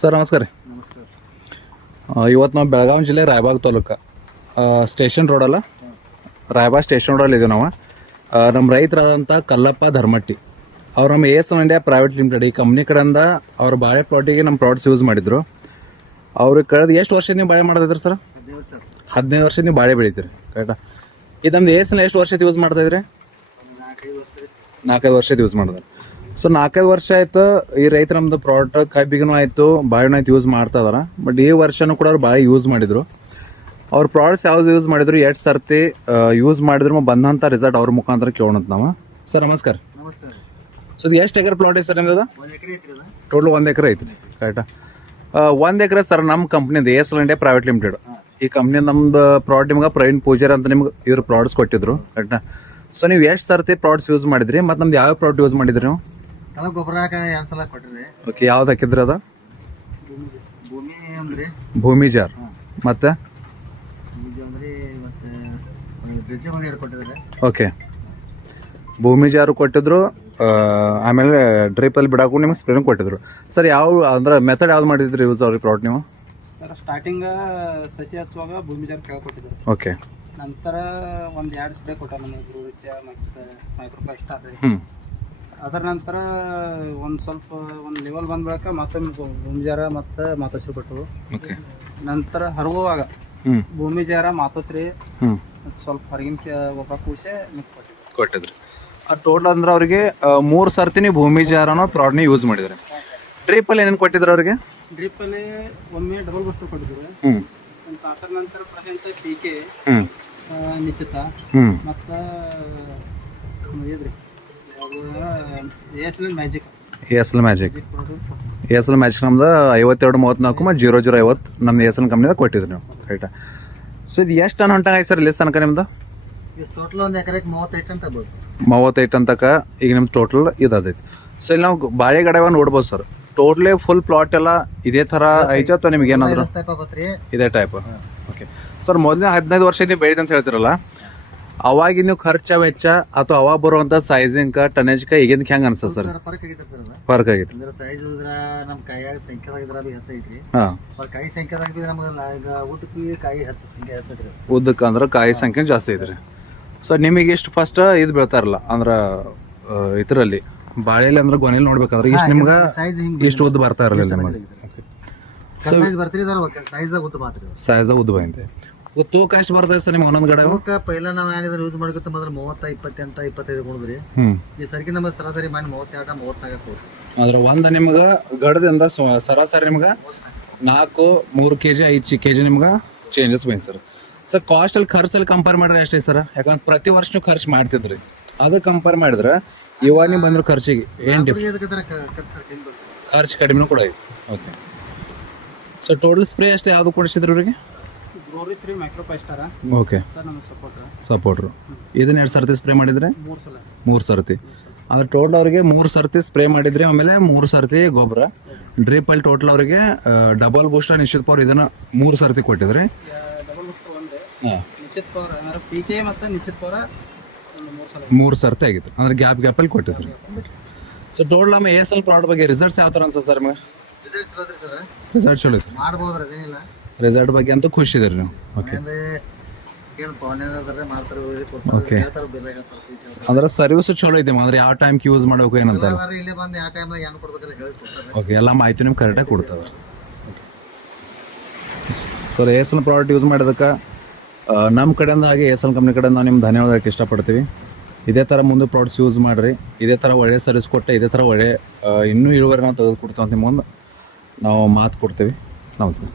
Sir ನಮಸ್ಕಾರ ರೀ. ನಮಸ್ಕಾರ. ಇವತ್ತು ನಾವು ಬೆಳಗಾವಿ ಜಿಲ್ಲೆ ರಾಯಬಾಗ್ ತಾಲೂಕು ಸ್ಟೇಷನ್ ರೋಡಲ್ಲ, ರಾಯಬಾಗ್ ಸ್ಟೇಷನ್ ರೋಡಲ್ಲಿ ಇದ್ದೀವಿ ನಾವು. ನಮ್ಮ ರೈತರಾದಂಥ ಕಲ್ಲಪ್ಪ ಧರ್ಮಟ್ಟಿ ಅವ್ರು ನಮ್ಮ ASM ಇಂಡಿಯಾ ಪ್ರೈವೇಟ್ ಲಿಮಿಟೆಡ್ ಈ ಕಂಪ್ನಿ ಕಡೆಯಿಂದ ಅವ್ರ ಬಾಳೆ ಪ್ಲಾಟಿಗೆ ನಮ್ಮ ಪ್ರಾಡಕ್ಟ್ಸ್ ಯೂಸ್ ಮಾಡಿದ್ರು. ಅವ್ರಿಗೆ ಕಳೆದ ಎಷ್ಟು ವರ್ಷ ನೀವು ಬಾಳೆ ಮಾಡ್ತಿದ್ರಿ ಸರ್? 15 ವರ್ಷ ನೀವು ಬಾಳೆ ಬೆಳಿತೀರಿ, ಕರೆಕ್ಟಾ? ಇದು ನಮ್ದು ASM ಎಷ್ಟು ವರ್ಷದ ಯೂಸ್ ಮಾಡ್ತಾಯಿದ್ರಿ? 4-5 ವರ್ಷದ ಯೂಸ್ ಮಾಡಿದ್ರೆ. ಸೊ 4-5 ವರ್ಷ ಆಯ್ತು ಈ ರೈತ ನಮ್ದು ಪ್ರಾಡಕ್ಟ್ ಕಬ್ಬಿಗೂ ಆಯಿತು ಬಾಳೆನೂ ಆಯ್ತು ಯೂಸ್ ಮಾಡ್ತಾ ಇದಾರೆ. ಬಟ್ ಈ ವರ್ಷನೂ ಕೂಡ ಅವ್ರು ಬಾಳೆ ಯೂಸ್ ಮಾಡಿದ್ರು. ಅವ್ರ ಪ್ರಾಡಕ್ಟ್ಸ್ ಯಾವ್ದು ಯೂಸ್ ಮಾಡಿದ್ರು, ಎಷ್ಟು ಸರ್ತಿ ಯೂಸ್ ಮಾಡಿದ್ರು ಬಂದಂಥ ರಿಸಲ್ಟ್ ಅವ್ರ ಮುಖಾಂತರ ಕೇಳೋಣಂತ ನಾವು. ಸರ್ ನಮಸ್ಕಾರ. ನಮಸ್ಕಾರ. ಸೊ ಇದು ಎಷ್ಟು ಎಕರೆ ಪ್ಲಾಟ್ ಐತೆ ಸರ್ ನಿಮ್ದು? 1 ಎಕರೆ ಐತ್ರಿ ಅದು. ಟೋಟಲ್ 1 ಎಕರೆ ಐತ್ರಿ, ಕರೆಕ್ಟಾ? 1 ಎಕರೆ ಸರ್ ನಮ್ಮ ಕಂಪ್ನಿದು ASM ಇಂಡಿಯಾ ಪ್ರೈವೇಟ್ ಲಿಮಿಟೆಡ್. ಈ ಕಂಪ್ನಿ ನಮ್ದು ಪ್ರಾಡಕ್ಟ್ ನಿಮ್ಗೆ ಪ್ರವೀಣ್ ಪೂಜಾರಿ ಅಂತ ನಿಮ್ಗೆ ಇವ್ರು ಪ್ರಾಡಕ್ಟ್ಸ್ ಕೊಟ್ಟಿದ್ರು, ಕರೆಕ್ಟಾ? ಸೊ ನೀವು ಎಷ್ಟು ಸರ್ತಿ ಪ್ರಾಡಕ್ಟ್ಸ್ ಯೂಸ್ ಮಾಡಿದ್ರಿ ಮತ್ತು ನಮ್ದು ಯಾವ ಪ್ರಾಡಕ್ಟ್ ಯೂಸ್ ಮಾಡಿದ್ರಿ ನೀವು? ತಲ ಗೊಬ್ಬರ 2 ಸಲ ಕೊಟ್ಟಿರಿ. ಓಕೆ, ಯಾವ್ದು ಹಾಕಿದ್ರಿ ಅದು? ಭೂಮಿ ಅಂದ್ರೆ ಭೂಮಿ ಜಾರ್ ಮತ್ತು ಭೂಮಿ ಅಂದ್ರೆ ಮತ್ತೆ ಡ್ರಿಜ್ಜಿಂಗ್ ಒಂದು 2 ಕೊಟ್ಟಿದ್ದಾರೆ. ಓಕೆ, ಭೂಮಿ ಜಾರು ಕೊಟ್ಟಿದ್ರು. ಆಮೇಲೆ ಡ್ರಿಪಲ್ಲಿ ಬಿಡಾಕು ನಿಮ್ಗೆ ಸ್ಪ್ರೇನು ಕೊಟ್ಟಿದ್ರು. ಸರ್ ಯಾವ ಅಂದ್ರೆ ಮೆಥಡ್ ಯಾವ್ದು ಮಾಡಿದ್ರಿ ಯೂಸ್ ಅವ್ರಿಗೆ ಪ್ರಾಡಕ್ಟ್ ನೀವು? ಸರ್ ಸ್ಟಾರ್ಟಿಂಗ್ ಸಸಿ ಹಚ್ಚುವಾಗ ಭೂಮಿ ಜಾರ್ ಕೆಳಗೆ ಕೊಟ್ಟಿದ್ರು. ಓಕೆ, ನಂತರ ಒಂದು 2 ಸ್ಪ್ರೇ ಕೊಟ್ಟ ನಮಗೆ ಗ್ರೋರಿಚ ಮತ್ತು ಮೈಕ್ರೋಫೈ ಸ್ಟಾರ್ ರೀ. ಅದರ ನಂತರ ಒಂದು ಸ್ವಲ್ಪ ಒಂದು ಲೆವೆಲ್ ಬಂದ ಬಳಿಕ ಮತ್ತೊಮ್ಮೆ ಭೂಮಿ ಜಾರ ಮತ್ತು ಮಾತೋಶ್ರಿ ಕೊಟ್ಟರು. ಓಕೆ, ನಂತರ ಹರಗುವಾಗ ಭೂಮಿ ಜಾರ ಮಾತೋಶ್ರಿ ಸ್ವಲ್ಪ ಹೊರಗಿನ ಗೊಬ್ಬರ ಕೂಡಿಸಿ ಮಿಕ್ಸ್ ಕೊಟ್ಟಿದ್ರಿ. ಆ ಟೋಟಲ್ ಅಂದ್ರೆ ಅವ್ರಿಗೆ 3 ಸರ್ತಿ ನೀವು ಭೂಮಿ ಜಾರನೋ ಪ್ರಾಡಕ್ಟ್ನ ಯೂಸ್ ಮಾಡಿದ್ರಿ. ಡ್ರಿಪ್ಪಲ್ಲಿ ಏನೇನು ಕೊಟ್ಟಿದ್ರು ಅವ್ರಿಗೆ? ಡ್ರಿಪ್ಪಲ್ಲಿ ಒಮ್ಮೆ ಡಬಲ್ ಬೂಸ್ಟರ್ ಕೊಟ್ಟಿದ್ರು. ಅದರ ನಂತರ ಪ್ರೆಸೆಂಟ್ PK ನಿಶ್ಚಿತ ಮತ್ತು ಇದ್ರಿ ASM ಮ್ಯಾಜಿಕ್. ASM ಮ್ಯಾಜಿಕ್ ನಮ್ದು 5234 ಮತ್ತು 0050 ನಮ್ದು ASM ಕಂಪ್ನಿದಾಗ ಕೊಟ್ಟಿದ್ರಿ ನೀವು, ರೈಟಾ? ಸೊ ಇದು ಎಷ್ಟು ಟನ್ ಹೊಂಟಾಗ ಐತೆ ಸರ್ ಇಲ್ಲಿ ತನಕ ನಿಮ್ದು? ಟೋಟಲ್ 1 ಎಕರೆಗೆ 35 ಟನ್ ತಗೋದು. 35 ಟನ್ ತನಕ ಈಗ ನಿಮ್ದು ಟೋಟಲ್ ಇದೈತಿ. ಸೊ ಇಲ್ಲಿ ನಾವು ಬಾಳೆ ಗಡವ ನೋಡ್ಬೋದು ಸರ್. ಟೋಟ್ಲಿ ಫುಲ್ ಪ್ಲಾಟ್ ಎಲ್ಲ ಇದೇ ಥರ ಐತೆ ಅಥವಾ ನಿಮ್ಗೆ ಏನಾದ್ರು ಇದೇ ಟೈಪ್? ಓಕೆ ಸರ್, ಮೊದಲನೇ 15 ವರ್ಷ ನೀವು ಬೆಳೆದ ಅಂತ ಹೇಳ್ತಿರಲ್ಲ, ಅವಾಗಿ ನೀವು ಖರ್ಚು ವೆಚ್ಚ ಅಥವಾ ಅವಾಗ ಬರುವಂಥ ಸೈಜಿಂಗ್ ಟನೇಜ್ಗೆ ಈಗಿಂದ ಹೆಂಗೆ ಅನ್ಸುತ್ತೆ ಸರ್? ಫರ್ಕ್ ಆಗೈತೆ. ಅಂದ್ರೆ ಸೈಜ್ ಇದ್ರ ನಮ್ಮ ಕೈಯಾಗ ಸಂಖ್ಯಾದಾಗ ಇದ್ರ ಬಿ ಹೆಚ್ಚೈತ್ರಿ. ಹಾಂ, ಕಾಯಿ ಸಂಖ್ಯಾದಾಗ ಬಿ ನಮಗೆ ಉದ್ದಕ್ಕೂ ಕಾಯಿ ಸಂಖ್ಯೆ ಹೆಚ್ಚೈತ್ರಿ. ಉದ್ದಕ್ಕೆ ಅಂದ್ರೆ ಕಾಯಿ ಸಂಖ್ಯೆ ಜಾಸ್ತಿ ಐತ್ರಿ. ಸೊ ನಿಮಗೆ ಇಷ್ಟು ಫಸ್ಟ್ ಇದು ಬೀಳ್ತಾರಲ್ಲ ಅಂದ್ರೆ ಇದರಲ್ಲಿ ಬಾಳೆಲಿ ಅಂದ್ರೆ ಗೊನೆಲಿ ನೋಡ್ಬೇಕಾದ್ರೆ ಇಷ್ಟು ನಿಮ್ಗೆ ಇಷ್ಟು ಉದ್ದ ಬರ್ತಾ ಇರಲಿಲ್ಲ ನಿಮಗೆ. ಸೈಜ್ ಉದ್ದ ಬಂದಿದೆ. ತೂಕ ಎಷ್ಟು ಬರ್ತದೆ ಸರ್ ನಿಮ್ಗೆ ಒಂದೊಂದು ಗಡೆ? ಪೈಲ ನಾವು ಏನಿದ್ರೆ ಯೂಸ್ ಮಾಡ್ಕೊತ ಮೊದಲು 30, 28, 25 ಕೊಡಿದ್ರಿ. ಈ ಸರ್ಕಿ ನಮ್ಮ ಸರಾಸರಿ ಮಾಡಿ 32, 34 ಕೊಡ್ರಿ. ಅಂದ್ರೆ ಒಂದು ನಿಮ್ಗೆ ಗಡದಿಂದ ಸರಾಸರಿ ನಿಮ್ಗೆ 4-3 kg 5 kg ನಿಮ್ಗೆ ಚೇಂಜಸ್ ಬಂದು ಸರ್. ಸರ್ ಕಾಸ್ಟಲ್ಲಿ ಖರ್ಚಲ್ಲಿ ಕಂಪೇರ್ ಮಾಡಿದ್ರೆ ಎಷ್ಟೈತೆ ಸರ್? ಯಾಕಂದ್ರೆ ಪ್ರತಿ ವರ್ಷ ನೀವು ಖರ್ಚು ಮಾಡ್ತಿದ್ರಿ, ಅದು ಕಂಪೇರ್ ಮಾಡಿದ್ರೆ ಇವಾಗ ನೀವು ಬಂದ್ರೆ ಖರ್ಚಿಗೆ ಏನು ಖರ್ಚು ಕಡಿಮೆನೂ ಕೂಡ ಐತೆ. ಓಕೆ, ಸೊ ಟೋಟಲ್ ಸ್ಪ್ರೇ ಅಷ್ಟೇ ಯಾವುದು ಕೊಡಿಸಿದ್ರು ಅವರಿಗೆ? ಗ್ರೋರಿಚ್ ಮೈಕ್ರೋಫೈ ಸ್ಟಾರ್. ಓಕೆ, ಸಪೋರ್ಟ್ರು ಇದನ್ನ 2 ಸರ್ತಿ ಸ್ಪ್ರೇ ಮಾಡಿದ್ರೆ? 3 ಸರ್ತಿ. ಅಂದ್ರೆ ಟೋಟಲ್ ಅವರಿಗೆ 3 ಸರ್ತಿ ಸ್ಪ್ರೇ ಮಾಡಿದ್ರಿ. ಆಮೇಲೆ 3 ಸರ್ತಿ ಗೊಬ್ಬರ ಡ್ರಿಪ್ಪಲ್ಲಿ ಟೋಟಲ್ ಅವರಿಗೆ ಡಬಲ್ ಬೂಸ್ಟರ್ ನಿಶ್ಚಿತ ಪವರ್ ಇದನ್ನ 3 ಸರ್ತಿ ಕೊಟ್ಟಿದ್ರಿ. ಹಾಂ, ನಿಶ್ಚಿತ ಪವರ್ PK ಮತ್ತು ನಿಶ್ಚಿತ ಪವರ್ 3 ಸರ್ತಿ ಆಗಿತ್ತು. ಅಂದ್ರೆ ಗ್ಯಾಪಲ್ಲಿ ಕೊಟ್ಟಿದ್ರಿ. ಸೊ ಟೋಟಲ್ ನಮ್ಮ ASM ಪ್ರಾಡಕ್ಟ್ ಬಗ್ಗೆ ರಿಸಲ್ಟ್ಸ್ ಯಾವ ಥರ ಅನ್ಸುತ್ತೆ ಸರ್ ನಿಮಗೆ? ರಿಸಲ್ಟ್ ಚಲೋ ಇತ್ತು, ರಿಸಲ್ಟ್ ಬಗ್ಗೆ ಅಂತೂ ಖುಷಿ ಇದ್ರಿ ನೀವು. ಓಕೆ ಓಕೆ, ಅಂದ್ರೆ ಸರ್ವಿಸ್ ಚಲೋ ಐತೆ ಅಂದ್ರೆ ಯಾವ ಟೈಮ್ಗೆ ಯೂಸ್ ಮಾಡಬೇಕು ಏನಂತ ಓಕೆ ಎಲ್ಲ ಮಾಹಿತಿ ನಿಮ್ಗೆ ಕರೆಕ್ಟಾಗಿ ಕೊಡ್ತದೆ ಸರ್. ASM ಪ್ರಾಡಕ್ಟ್ ಯೂಸ್ ಮಾಡಿದಕ್ಕೆ ನಮ್ಮ ಕಡೆಯಿಂದ ಹಾಗೆ ASM ಕಂಪ್ನಿ ಕಡೆಯಿಂದ ನಾವು ನಿಮ್ಗೆ ಧನ್ಯವಾದ ಹೇಳಕ್ಕೆ ಇಷ್ಟಪಡ್ತೀವಿ. ಇದೇ ಥರ ಮುಂದೆ ಪ್ರಾಡಕ್ಟ್ಸ್ ಯೂಸ್ ಮಾಡಿರಿ, ಇದೇ ಥರ ಒಳ್ಳೆ ಸರ್ವಿಸ್ ಕೊಟ್ಟೆ, ಇದೇ ಥರ ಒಳ್ಳೆ ಇನ್ನೂ ಇಳುವರಿ ನಾವು ತೆಗೆದುಕೊಡ್ತೀವಿ ಅಂತ ನಿಮ್ಗೊಂದು ನಾವು ಮಾತು ಕೊಡ್ತೀವಿ. ನಮಸ್ತೆ.